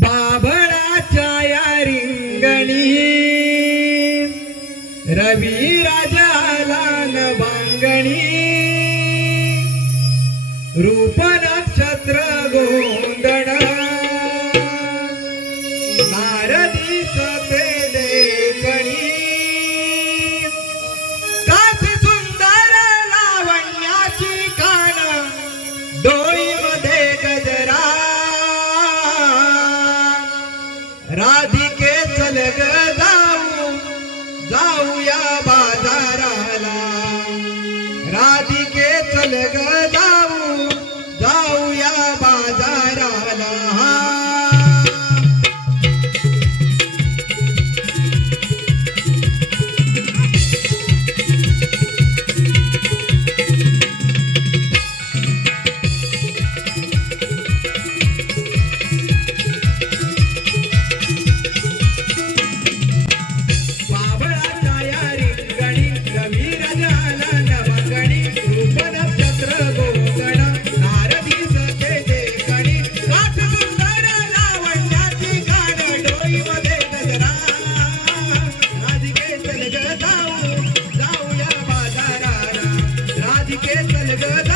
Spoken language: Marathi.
बाभळाच्या या रिंगणी रवी राजाला न बांगणी रूप नक्षत्र गोंधळ नारदी सते देखणी काशी सुंदर लावण्याची कान डोईमध्ये गजरा राधिके चल ग जाऊया बाजाराला राधिके चल ग जाऊया बाजाराला जाऊया बाजाराला राधिके चल ग